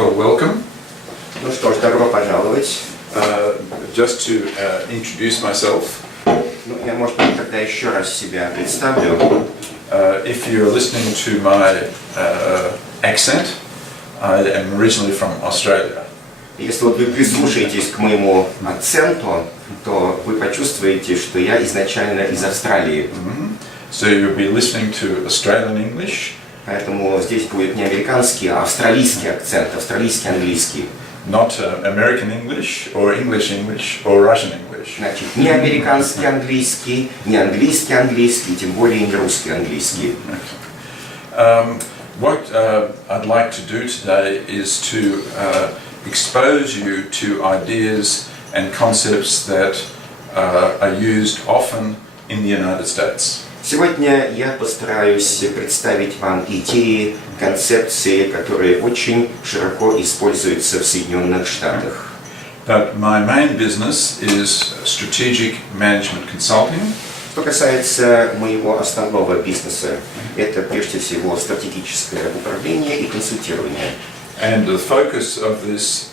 Well, welcome. Ну что ж, добро пожаловать. Just to introduce myself. Ну, я, может быть, тогда еще раз себя представлю. If you're listening to my accent, I am originally from Australia. Если вот вы прислушаетесь к моему акценту, то вы почувствуете, что я изначально из Австралии. So you'll be listening to Australian English. Поэтому здесь будет не американский, а австралийский акцент, австралийский английский. Not American English or Russian English. Значит, не американский английский, не английский английский, тем более не русский английский. What I'd like to do today is to expose you to ideas and concepts that are used often in the United States. Сегодня я постараюсь представить вам идеи, концепции, которые очень широко используются в Соединенных Штатах. But my main business is strategic management consulting. Что касается моего основного бизнеса, это прежде всего стратегическое управление и консультирование. And the focus of this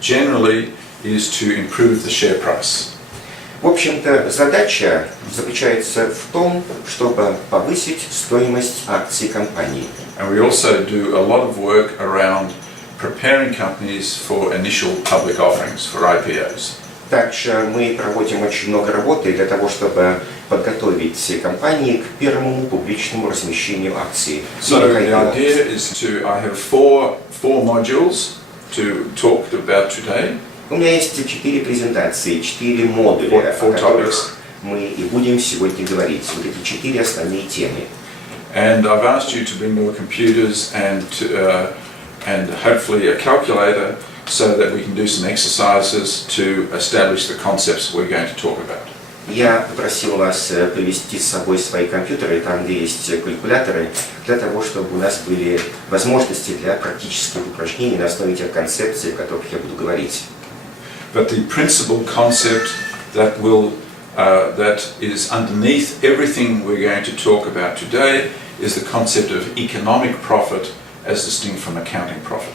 generally is to improve the share price. В общем-то, задача заключается в том, чтобы повысить стоимость акций компании. And we also do a lot of work around preparing companies for initial public offerings, for IPOs. Также мы проводим очень много работы для того, чтобы подготовить все компании к первому публичному размещению акций. So the idea is I have four modules to talk about today. У меня есть 4 презентации, 4 модуля, о которых мы и будем сегодня говорить. Вот эти 4 основные темы. And I've asked you to bring your computers and hopefully a calculator so that we can do some exercises to establish the concepts we're going to talk about. Я попросил вас привезти с собой свои компьютеры, там где есть калькуляторы, для того, чтобы у нас были возможности для практических упражнений на основе тех концепций, о которых я буду говорить. But the principal concept that is underneath everything we're going to talk about today is the concept of economic profit as distinct from accounting profit.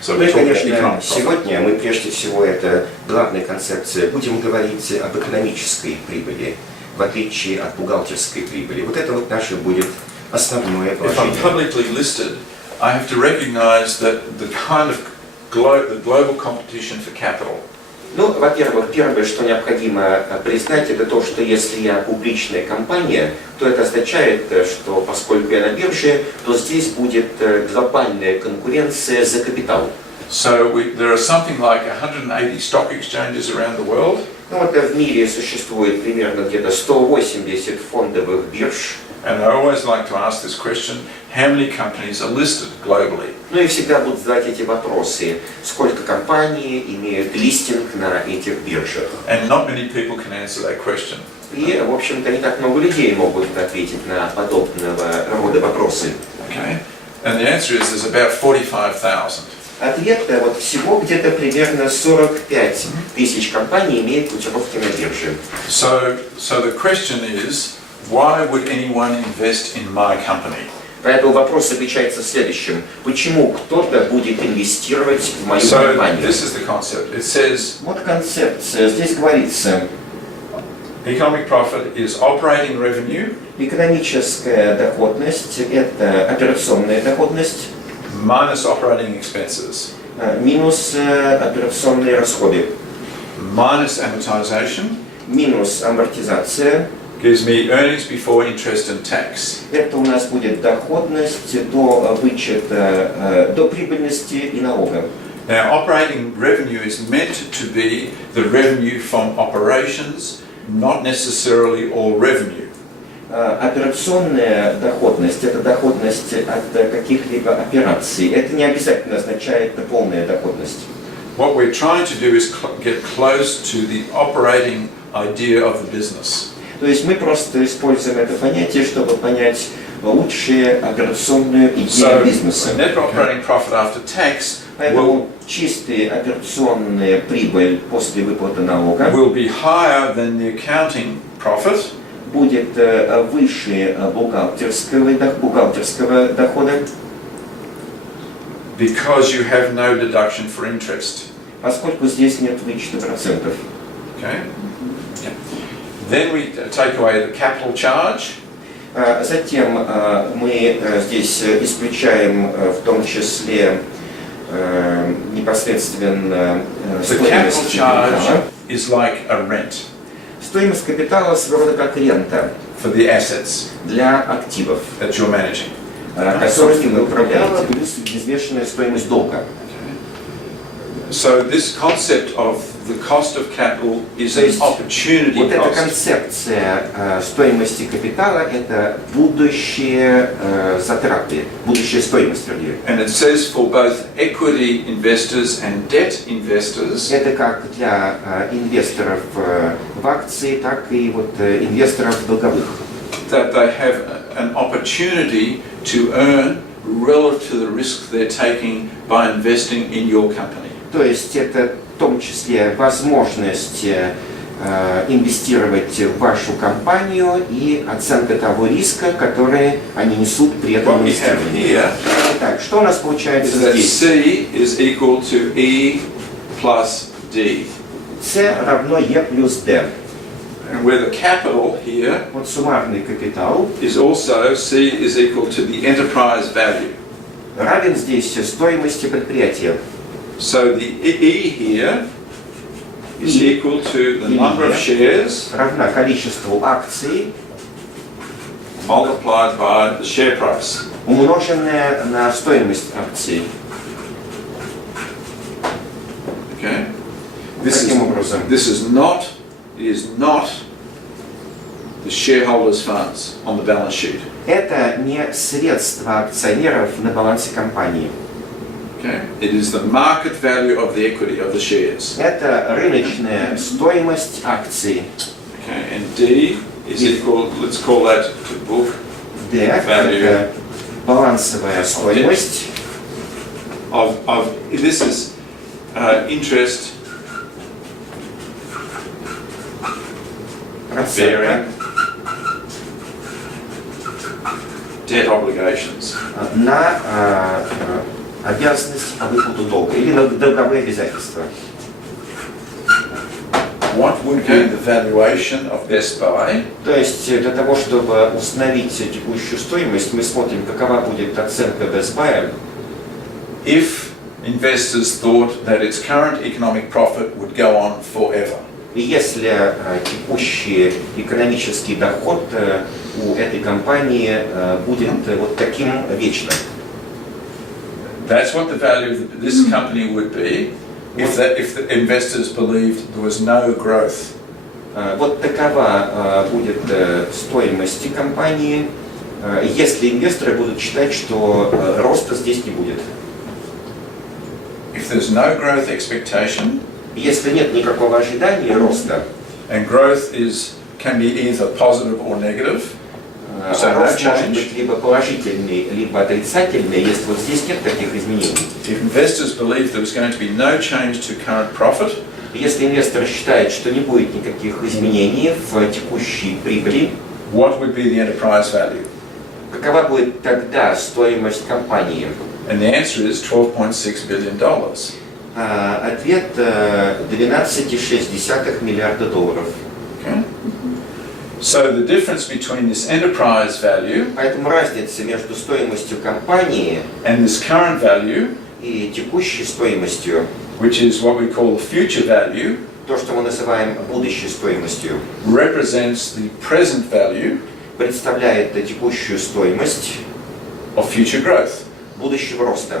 So Ну и, конечно, сегодня мы прежде всего, это главная концепция, будем говорить об экономической прибыли, в отличие от бухгалтерской прибыли. Вот это вот наше будет основное положение. If I'm publicly listed, I have to recognize that the kind of the global competition for capital. Ну, во-первых, первое, что необходимо признать, это то, что если я публичная компания, то это означает, что поскольку я на бирже, то здесь будет глобальная конкуренция за капитал. So there are something like 180 stock exchanges around the world. Ну, вот в мире существует примерно где-то 180 фондовых бирж. And I always like to ask this question: how many companies are listed globally? Ну и всегда будут задать эти вопросы: сколько компаний имеют листинг на этих биржах? And not many people can answer that question. И, в общем-то, не так много людей могут ответить на подобного рода вопросы. Okay. And the answer is there's about 45,000. Ответ: вот всего где-то примерно 45 тысяч компаний имеют котировки на бирже. So the question is, why would anyone invest in my company? Поэтому вопрос заключается в следующем: почему кто-то будет инвестировать в мою компанию? This is the concept. It says, вот концепция. Здесь говорится: economic profit is operating revenue. Экономическая доходность – это операционная доходность. Minus operating expenses. Минус операционные расходы. Minus amortization. Минус амортизация. Gives me earnings before interest and tax. Это у нас будет доходность до вычета, до прибыльности и налога. Now, operating revenue is meant to be the revenue from operations, not necessarily all revenue. Операционная доходность – это доходность от каких-либо операций. Это не обязательно означает полная доходность. What we're trying to do is get close to the operating idea of the business. То есть мы просто используем это понятие, чтобы понять лучшую операционную идею бизнеса. Net operating profit after tax Поэтому чистая операционная прибыль после выплаты налога will be higher than the accounting profit. Будет выше бухгалтерского дохода. because you have no deduction for interest. Поскольку здесь нет вычета процентов. Okay? Yeah. Then we take away the capital charge. Затем мы здесь исключаем в том числе непосредственно стоимость капитала. Is like a rent Стоимость капитала своего рода как рента for the assets для активов, that you're managing. которыми вы управляете, плюс взвешенная стоимость долга. So this concept of the cost of capital is an opportunity Вот эта cost. концепция стоимости капитала – это будущие затраты, будущая стоимость, вернее. And it says for both equity investors and debt investors. Это как для инвесторов в акции, так и вот инвесторов долговых. That they have an opportunity to earn relative to the risk they're taking by investing in your company. То есть это в том числе возможность инвестировать в вашу компанию и оценка того риска, который они несут при этом инвестировании. Итак, что у нас получается здесь? C is equal to E plus D. C равно E плюс D. And where the capital here Вот суммарный капитал is also C is equal to the enterprise value. равен здесь стоимости предприятия. So the E here is equal to the number of shares равна количеству акций, multiplied by the share price. умноженное на стоимость акций. Okay? Таким образом. This is not the shareholders' funds on the balance sheet. Это не средства акционеров на балансе компании. Okay? It is the market value of the equity of the shares. Это рыночная стоимость акций. Okay? And D is equal, let's call that to book D – это балансовая стоимость. This is interest bearing debt obligations. На обязанность по выплату долга или на долговые обязательства. What would be the valuation of Best Buy? То есть для того, чтобы установить текущую стоимость, мы смотрим, какова будет оценка Best Buy. If investors thought that its current economic profit would go on forever. И если текущий экономический доход у этой компании будет вот таким вечным. That's what the value of this company would be if the investors believed there was no growth. Вот такова будет стоимость компании, если инвесторы будут считать, что роста здесь не будет. If there's no growth expectation, если нет никакого ожидания роста, and growth can be either positive or negative, so no рост может change. быть либо положительный, либо отрицательный, если вот здесь нет таких изменений. If investors believe there was going to be no change to current profit, Если инвестор считает, что не будет никаких изменений в текущей прибыли, what would be the enterprise value? какова будет тогда стоимость компании? And the answer is $12.6 billion. Ответ 12,6 миллиарда долларов. Okay? So the difference between this enterprise value Поэтому разница между стоимостью компании and this current value, и текущей стоимостью, which is what we call the future value, то, что мы называем будущей стоимостью, represents the present value представляет текущую стоимость of future growth. будущего роста.